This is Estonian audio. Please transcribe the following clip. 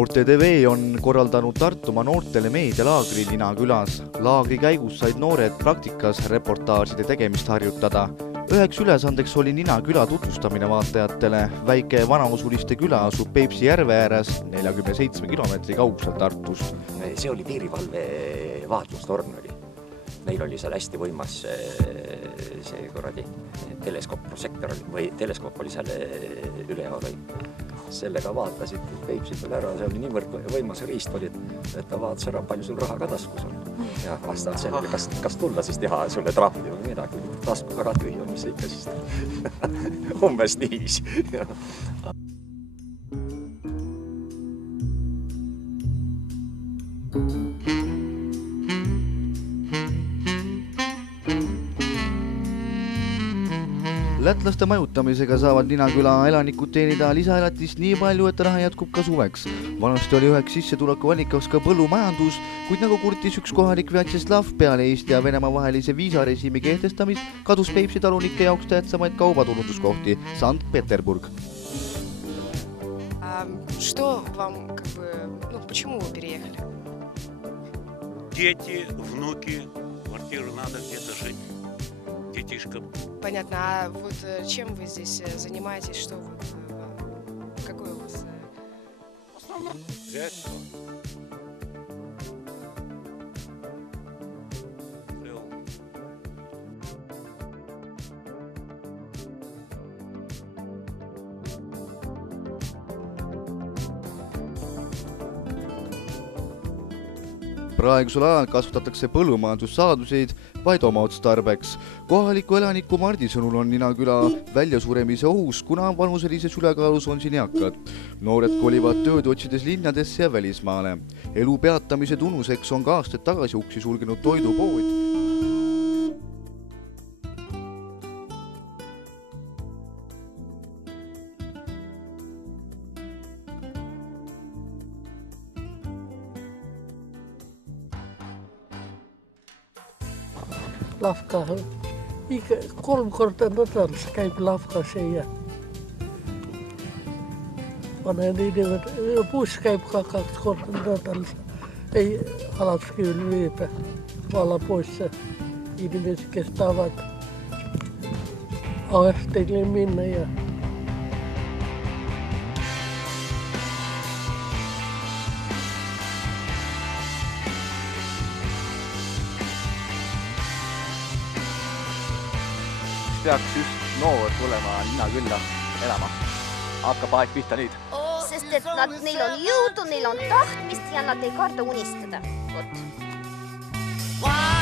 Noorte TV on korraldanud Tartumaa noortele meedialaagri Ninakülas. Laagri käigus said noored praktikas reportaažide tegemist harjutada. Üheks ülesandeks oli Ninaküla tutvustamine vaatajatele. Väike vanausuliste küla asub Peipsi järve ääres 47 kilomeetri kaugusel Tartust. See oli piirivalve vaatlustorn oli. Neil oli seal hästi võimas see korradi teleskoopprosektor või teleskoop oli seal üleval. Sellega vaatasid Peipsid veel ära, see oli niivõrd võimas riist oli, et ta vaatas ära, palju sul raha ka taskus on. Ja vastavalt sellele, kas tulla siis teha sulle trahvi või midagi, tasku väga tühi on, mis ikka siis umbes niivis. Lätlaste majutamisega saavad Ninaküla elanikud teenida lisaelatist nii palju, et raha jätkub ka suveks. Vanasti oli üheks sissetuleku allikaks ka põllumajandus, kuid nagu kurtis üks kohalik Vjatšeslav peale Eesti ja Venemaa vahelise viisarežiimi kehtestamist, kadus Peipsi talunike jaoks tähtsamaid kaubaturunduskohti Sankt-Peterburg. Что вам, почему вы переехали? Дети, внуки, квартиру надо где-то жить. Детишка. Понятно. А вот чем вы здесь занимаетесь? Что вы, какой у вас? В основном хозяйство. Praegusel ajal kasvatatakse põllumajandussaaduseid vaid oma otstarbeks. Kohaliku elaniku Mardi sõnul on Ninaküla väljasuremise ohus, kuna vanuselises ülekaalus on siin eakad. Noored kolivad tööd otsides linnadesse ja välismaale. Elu peatamise tunnuseks on ka aastaid tagasi uksi sulgenud toidupood. Lafka, ikka 3 korda nädalas käib Lafka siia. Vanen inimene, buss käib ka 2 korda nädalas. Ei Alatskivil viipe vallapoissa inimesi, kes tahavad Aarstille minna ja peaks just noor tulema Ninakülla elama. Hakkab aeg pihta nüüd. Sest et neil on jõudu, neil on tahtmist ja nad ei karda unistada. Vot.